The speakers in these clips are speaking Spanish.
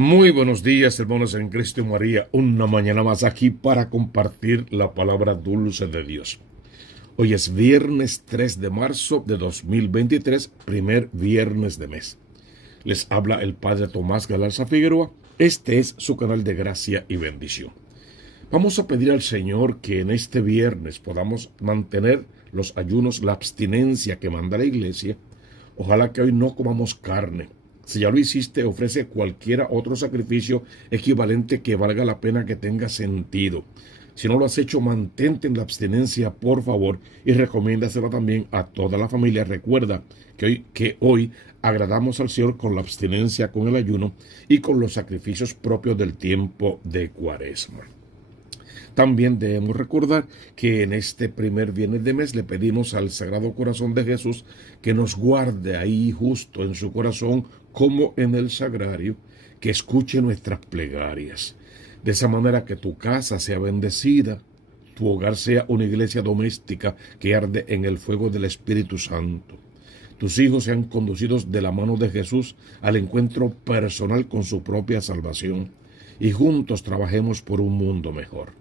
Muy buenos días, hermanos en Cristo y María. Una mañana más aquí para compartir la palabra dulce de Dios. Hoy es viernes 3 de marzo de 2023, primer viernes de mes. Les habla el Padre Tomás Galarza Figueroa. Este es su canal de gracia y bendición. Vamos a pedir al Señor que en este viernes podamos mantener los ayunos, la abstinencia que manda la iglesia. Ojalá que hoy no comamos carne. Si ya lo hiciste, ofrece cualquier otro sacrificio equivalente que valga la pena, que tenga sentido. Si no lo has hecho, mantente en la abstinencia, por favor, y recomiéndaselo también a toda la familia. Recuerda que hoy agradamos al Señor con la abstinencia, con el ayuno y con los sacrificios propios del tiempo de Cuaresma. También debemos recordar que en este primer viernes de mes le pedimos al Sagrado Corazón de Jesús que nos guarde ahí justo en su corazón como en el sagrario, que escuche nuestras plegarias. De esa manera que tu casa sea bendecida, tu hogar sea una iglesia doméstica que arde en el fuego del Espíritu Santo. Tus hijos sean conducidos de la mano de Jesús al encuentro personal con su propia salvación y juntos trabajemos por un mundo mejor.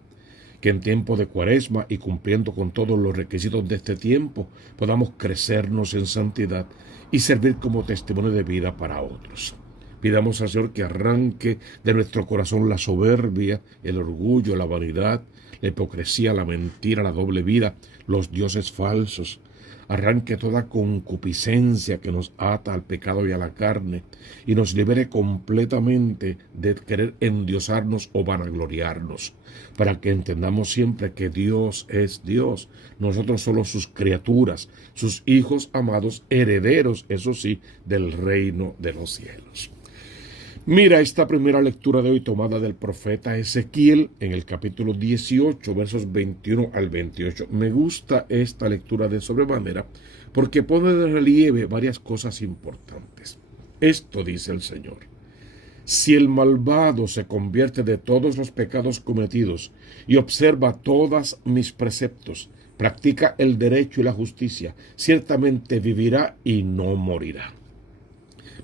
Que en tiempo de Cuaresma y cumpliendo con todos los requisitos de este tiempo podamos crecernos en santidad y servir como testimonio de vida para otros. Pidamos al Señor que arranque de nuestro corazón la soberbia, el orgullo, la vanidad, la hipocresía, la mentira, la doble vida, los dioses falsos. Arranque toda concupiscencia que nos ata al pecado y a la carne y nos libere completamente de querer endiosarnos o vanagloriarnos, para que entendamos siempre que Dios es Dios, nosotros somos sus criaturas, sus hijos amados, herederos, eso sí, del reino de los cielos. Mira esta primera lectura de hoy tomada del profeta Ezequiel en el capítulo 18, versos 21 al 28. Me gusta esta lectura de sobremanera porque pone de relieve varias cosas importantes. Esto dice el Señor: si el malvado se convierte de todos los pecados cometidos y observa todos mis preceptos, practica el derecho y la justicia, ciertamente vivirá y no morirá.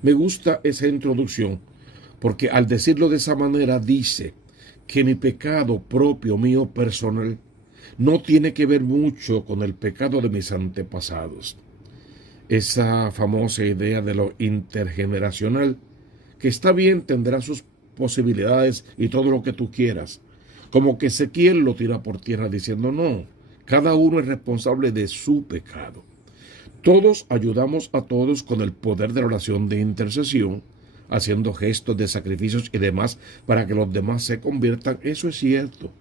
Me gusta esa introducción, porque al decirlo de esa manera dice que mi pecado propio, mío personal, no tiene que ver mucho con el pecado de mis antepasados. Esa famosa idea de lo intergeneracional, que está bien, tendrá sus posibilidades y todo lo que tú quieras, como que Ezequiel lo tira por tierra diciendo no, cada uno es responsable de su pecado. Todos ayudamos a todos con el poder de la oración de intercesión, haciendo gestos de sacrificios y demás para que los demás se conviertan, eso es cierto,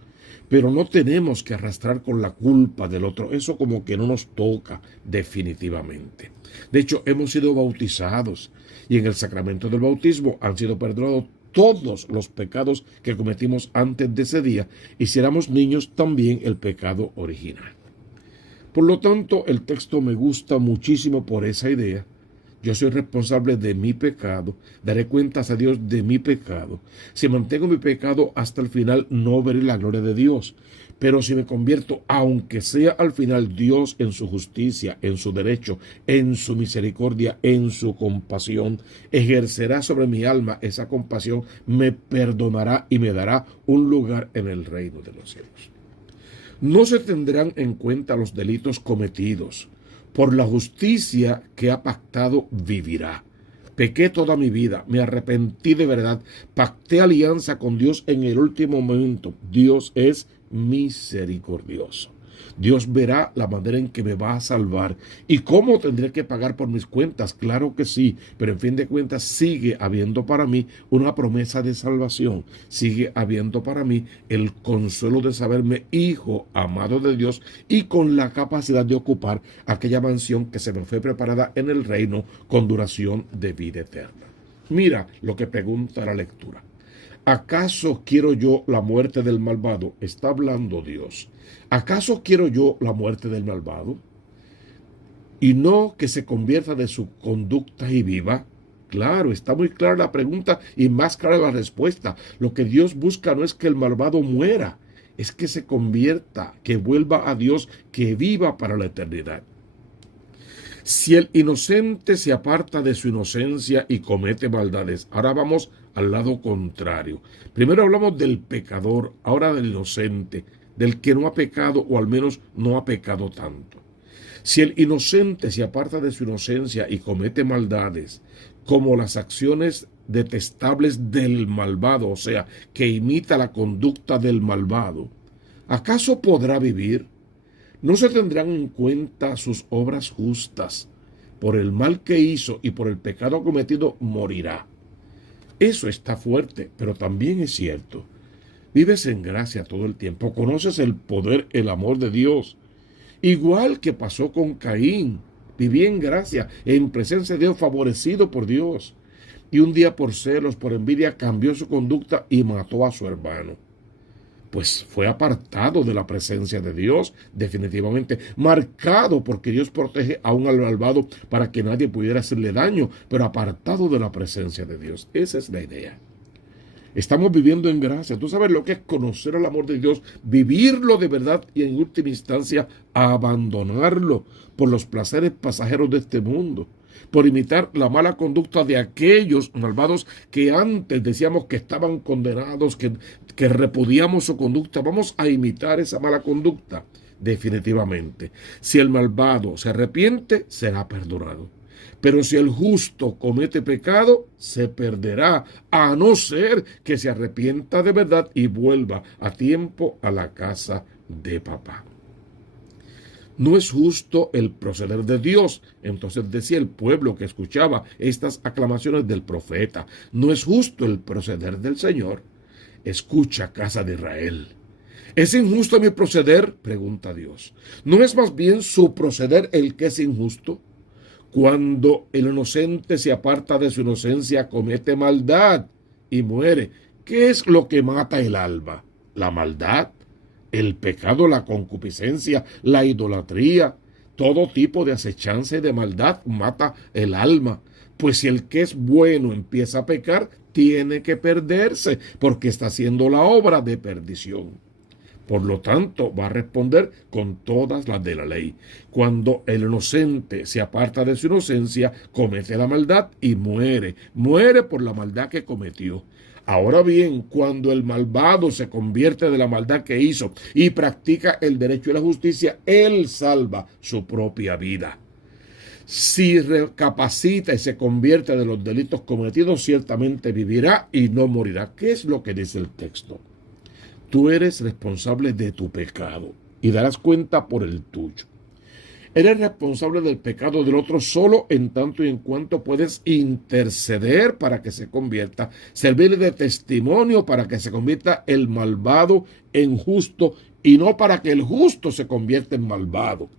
pero no tenemos que arrastrar con la culpa del otro, eso como que no nos toca definitivamente. De hecho, hemos sido bautizados y en el sacramento del bautismo han sido perdonados todos los pecados que cometimos antes de ese día, y si éramos niños también el pecado original. Por lo tanto, el texto me gusta muchísimo por esa idea. Yo soy responsable de mi pecado, daré cuentas a Dios de mi pecado. Si mantengo mi pecado hasta el final, no veré la gloria de Dios. Pero si me convierto, aunque sea al final, Dios en su justicia, en su derecho, en su misericordia, en su compasión, ejercerá sobre mi alma esa compasión, me perdonará y me dará un lugar en el reino de los cielos. No se tendrán en cuenta los delitos cometidos. Por la justicia que ha pactado vivirá. Pequé toda mi vida, me arrepentí de verdad, pacté alianza con Dios en el último momento. Dios es misericordioso. Dios verá la manera en que me va a salvar y cómo tendré que pagar por mis cuentas, claro que sí, pero en fin de cuentas sigue habiendo para mí una promesa de salvación, sigue habiendo para mí el consuelo de saberme hijo amado de Dios y con la capacidad de ocupar aquella mansión que se me fue preparada en el reino con duración de vida eterna. Mira lo que pregunta la lectura. ¿Acaso quiero yo la muerte del malvado? Está hablando Dios. ¿Acaso quiero yo la muerte del malvado? Y no que se convierta de su conducta y viva. Claro, está muy clara la pregunta y más clara la respuesta. Lo que Dios busca no es que el malvado muera, es que se convierta, que vuelva a Dios, que viva para la eternidad. Si el inocente se aparta de su inocencia y comete maldades, ahora vamos al lado contrario. Primero hablamos del pecador, ahora del inocente, del que no ha pecado o al menos no ha pecado tanto. Si el inocente se aparta de su inocencia y comete maldades, como las acciones detestables del malvado, o sea, que imita la conducta del malvado, ¿acaso podrá vivir? No se tendrán en cuenta sus obras justas. Por el mal que hizo y por el pecado cometido morirá. Eso está fuerte, pero también es cierto. Vives en gracia todo el tiempo, conoces el poder, el amor de Dios. Igual que pasó con Caín, vivía en gracia, en presencia de Dios, favorecido por Dios. Y un día por celos, por envidia, cambió su conducta y mató a su hermano. Pues fue apartado de la presencia de Dios, definitivamente, marcado porque Dios protege aún al malvado para que nadie pudiera hacerle daño, pero apartado de la presencia de Dios. Esa es la idea. Estamos viviendo en gracia. Tú sabes lo que es conocer el amor de Dios, vivirlo de verdad y en última instancia abandonarlo por los placeres pasajeros de este mundo, por imitar la mala conducta de aquellos malvados que antes decíamos que estaban condenados, que repudiamos su conducta. Vamos a imitar esa mala conducta definitivamente. Si el malvado se arrepiente, será perdonado. Pero si el justo comete pecado, se perderá, a no ser que se arrepienta de verdad y vuelva a tiempo a la casa de papá. No es justo el proceder de Dios. Entonces decía el pueblo que escuchaba estas aclamaciones del profeta. No es justo el proceder del Señor. Escucha, casa de Israel. ¿Es injusto mi proceder? Pregunta Dios. ¿No es más bien su proceder el que es injusto? Cuando el inocente se aparta de su inocencia, comete maldad y muere. ¿Qué es lo que mata el alma? ¿La maldad? El pecado, la concupiscencia, la idolatría, todo tipo de acechanza y de maldad mata el alma. Pues si el que es bueno empieza a pecar, tiene que perderse, porque está haciendo la obra de perdición. Por lo tanto, va a responder con todas las de la ley. Cuando el inocente se aparta de su inocencia, comete la maldad y muere. Muere por la maldad que cometió. Ahora bien, cuando el malvado se convierte de la maldad que hizo y practica el derecho y la justicia, él salva su propia vida. Si recapacita y se convierte de los delitos cometidos, ciertamente vivirá y no morirá. ¿Qué es lo que dice el texto? Tú eres responsable de tu pecado y darás cuenta por el tuyo. Eres responsable del pecado del otro solo en tanto y en cuanto puedes interceder para que se convierta, servirle de testimonio para que se convierta el malvado en justo y no para que el justo se convierta en malvado.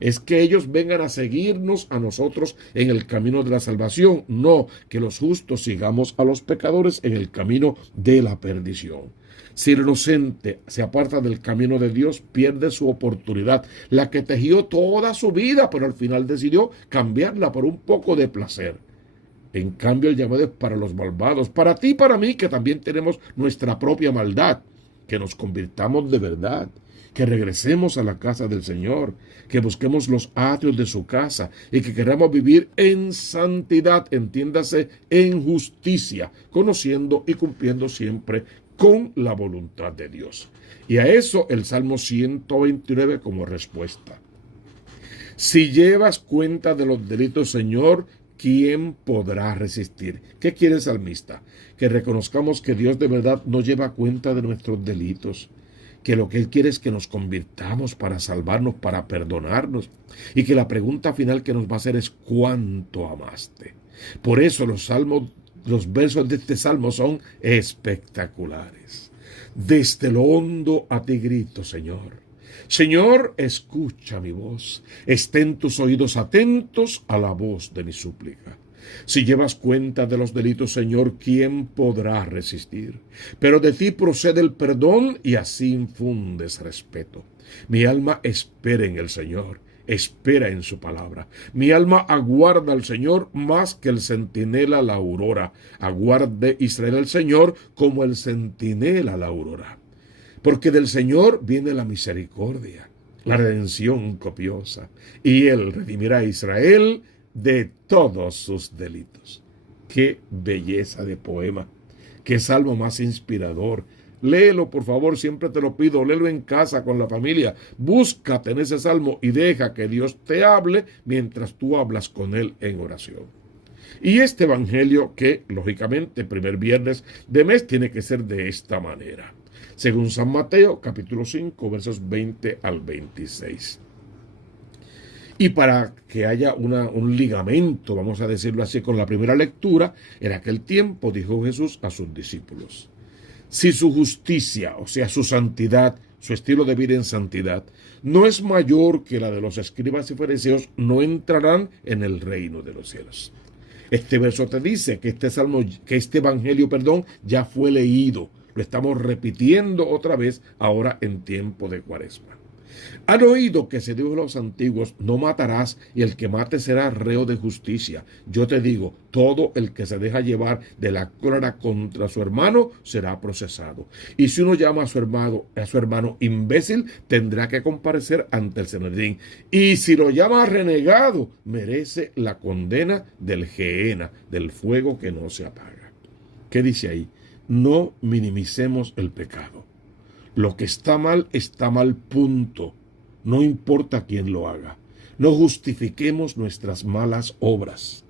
Es que ellos vengan a seguirnos a nosotros en el camino de la salvación, no que los justos sigamos a los pecadores en el camino de la perdición. Si el inocente se aparta del camino de Dios, pierde su oportunidad, la que tejió toda su vida, pero al final decidió cambiarla por un poco de placer. En cambio, el llamado es para los malvados, para ti y para mí, que también tenemos nuestra propia maldad, que nos convirtamos de verdad, que regresemos a la casa del Señor, que busquemos los atrios de su casa y que queramos vivir en santidad, entiéndase, en justicia, conociendo y cumpliendo siempre con la voluntad de Dios. Y a eso el Salmo 129 como respuesta. Si llevas cuenta de los delitos, Señor, ¿quién podrá resistir? ¿Qué quiere el salmista? Que reconozcamos que Dios de verdad no lleva cuenta de nuestros delitos, que lo que Él quiere es que nos convirtamos para salvarnos, para perdonarnos, y que la pregunta final que nos va a hacer es ¿cuánto amaste? Por eso los versos de este salmo son espectaculares. Desde lo hondo a ti grito, Señor. Señor, escucha mi voz. Estén tus oídos atentos a la voz de mi súplica. Si llevas cuenta de los delitos, Señor, ¿quién podrá resistir? Pero de ti procede el perdón y así infundes respeto. Mi alma espera en el Señor, espera en su palabra. Mi alma aguarda al Señor más que el centinela la aurora. Aguarde Israel al Señor como el centinela la aurora. Porque del Señor viene la misericordia, la redención copiosa, y Él redimirá a Israel de todos sus delitos. ¡Qué belleza de poema! Qué salmo más inspirador. Léelo, por favor, siempre te lo pido, léelo en casa con la familia. Búscate en ese salmo y deja que Dios te hable mientras tú hablas con Él en oración. Y este evangelio que, lógicamente, primer viernes de mes tiene que ser de esta manera. Según San Mateo, capítulo 5, versos 20 al 26. Y para que haya un ligamento, vamos a decirlo así, con la primera lectura, en aquel tiempo dijo Jesús a sus discípulos: si su justicia, o sea, su santidad, su estilo de vida en santidad, no es mayor que la de los escribas y fariseos, no entrarán en el reino de los cielos. Este verso te dice que este evangelio, ya fue leído. Lo estamos repitiendo otra vez ahora en tiempo de Cuaresma. Han oído que se dijo a los antiguos: no matarás, y el que mate será reo de justicia. Yo te digo, todo el que se deja llevar de la cólera contra su hermano será procesado. Y si uno llama a su hermano imbécil, tendrá que comparecer ante el Sanedrín. Y si lo llama renegado, merece la condena del Gehenna, del fuego que no se apaga. ¿Qué dice ahí? No minimicemos el pecado. Lo que está mal, punto. No importa quién lo haga. No justifiquemos nuestras malas obras.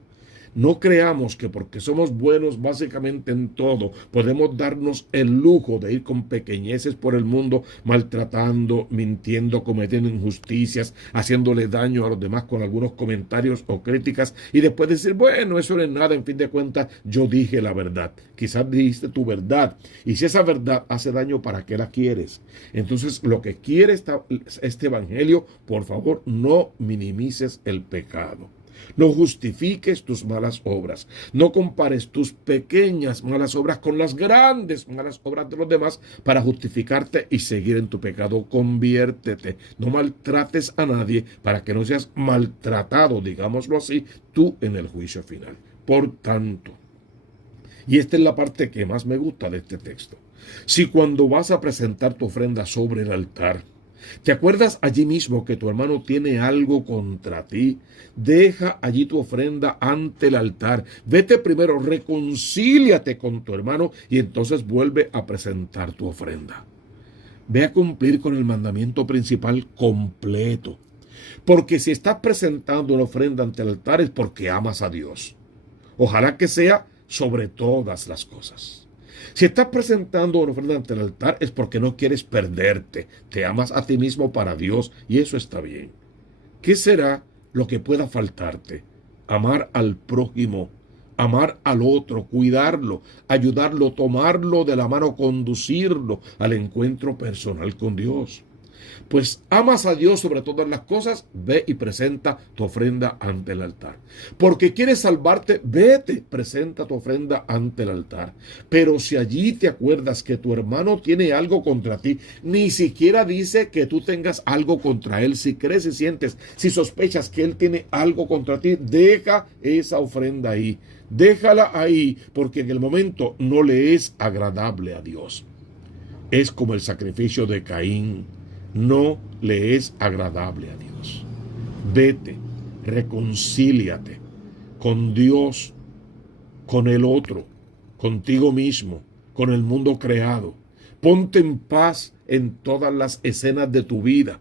No creamos que porque somos buenos básicamente en todo, podemos darnos el lujo de ir con pequeñeces por el mundo, maltratando, mintiendo, cometiendo injusticias, haciéndole daño a los demás con algunos comentarios o críticas, y después decir: bueno, eso no es nada, en fin de cuentas, yo dije la verdad. Quizás dijiste tu verdad, y si esa verdad hace daño, ¿para qué la quieres? Entonces, lo que quiere este evangelio, por favor, no minimices el pecado. No justifiques tus malas obras. No compares tus pequeñas malas obras con las grandes malas obras de los demás para justificarte y seguir en tu pecado. Conviértete. No maltrates a nadie para que no seas maltratado, digámoslo así, tú en el juicio final. Por tanto, y esta es la parte que más me gusta de este texto: si cuando vas a presentar tu ofrenda sobre el altar, ¿te acuerdas allí mismo que tu hermano tiene algo contra ti? Deja allí tu ofrenda ante el altar. Vete primero, reconcíliate con tu hermano y entonces vuelve a presentar tu ofrenda. Ve a cumplir con el mandamiento principal completo. Porque si estás presentando una ofrenda ante el altar es porque amas a Dios. Ojalá que sea sobre todas las cosas. Si estás presentando una ofrenda ante el altar es porque no quieres perderte. Te amas a ti mismo para Dios y eso está bien. ¿Qué será lo que pueda faltarte? Amar al prójimo, amar al otro, cuidarlo, ayudarlo, tomarlo de la mano, conducirlo al encuentro personal con Dios. Pues amas a Dios sobre todas las cosas, ve y presenta tu ofrenda ante el altar. Porque quieres salvarte, vete, presenta tu ofrenda ante el altar. Pero si allí te acuerdas que tu hermano tiene algo contra ti, ni siquiera dice que tú tengas algo contra él. Si crees y sientes, si sospechas que él tiene algo contra ti, deja esa ofrenda ahí. Déjala ahí, porque en el momento no le es agradable a Dios. Es como el sacrificio de Caín. No le es agradable a Dios. Vete, reconcíliate con Dios, con el otro, contigo mismo, con el mundo creado. Ponte en paz en todas las escenas de tu vida.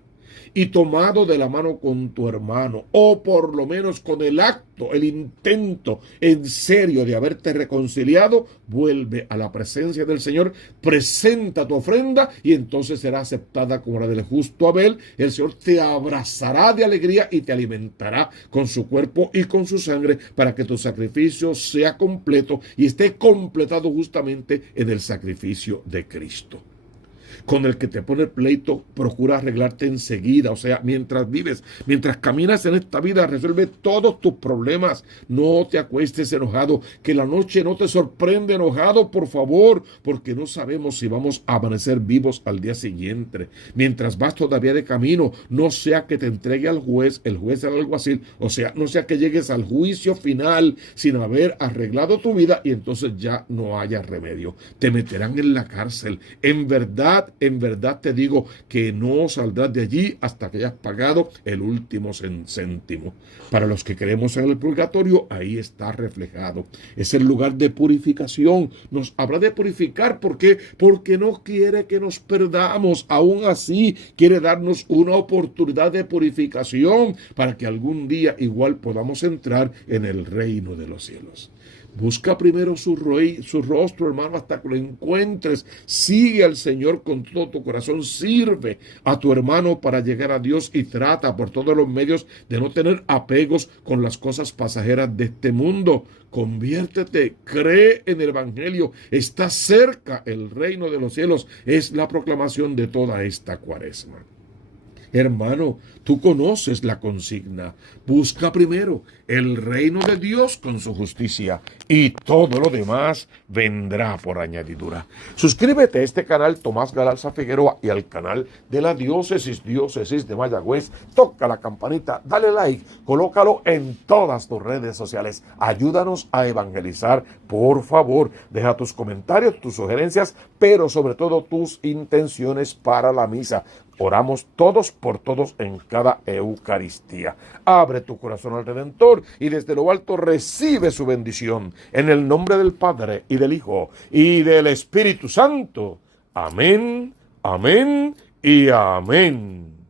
Y tomado de la mano con tu hermano, o por lo menos con el acto, el intento en serio de haberte reconciliado, vuelve a la presencia del Señor, presenta tu ofrenda y entonces será aceptada como la del justo Abel. El Señor te abrazará de alegría y te alimentará con su cuerpo y con su sangre para que tu sacrificio sea completo y esté completado justamente en el sacrificio de Cristo. Con el que te pone el pleito, procura arreglarte enseguida. O sea, mientras vives, mientras caminas en esta vida, resuelve todos tus problemas. No te acuestes enojado, que la noche no te sorprende enojado, por favor, porque no sabemos si vamos a amanecer vivos al día siguiente. Mientras vas todavía de camino, no sea que te entregue al juez, el juez al alguacil, o sea, no sea que llegues al juicio final sin haber arreglado tu vida y entonces ya no haya remedio. Te meterán en la cárcel. En verdad, en verdad te digo que no saldrás de allí hasta que hayas pagado el último céntimo. Para los que creemos en el purgatorio, ahí está reflejado. Es el lugar de purificación. Nos habla de purificar. ¿Por qué? Porque no quiere que nos perdamos. Aún así, quiere darnos una oportunidad de purificación para que algún día igual podamos entrar en el reino de los cielos. Busca primero su rostro, hermano, hasta que lo encuentres. Sigue al Señor con todo tu corazón. Sirve a tu hermano para llegar a Dios y trata por todos los medios de no tener apegos con las cosas pasajeras de este mundo. Conviértete, cree en el Evangelio. Está cerca el reino de los cielos. Es la proclamación de toda esta cuaresma. Hermano, tú conoces la consigna. Busca primero el reino de Dios con su justicia y todo lo demás vendrá por añadidura. Suscríbete a este canal Tomás Galarza Figueroa y al canal de la Diócesis de Mayagüez. Toca la campanita, dale like, colócalo en todas tus redes sociales. Ayúdanos a evangelizar, por favor. Deja tus comentarios, tus sugerencias, pero sobre todo tus intenciones para la misa. Oramos todos por todos en cada Eucaristía. Abre tu corazón al Redentor y desde lo alto recibe su bendición. En el nombre del Padre y del Hijo y del Espíritu Santo. Amén, amén y amén.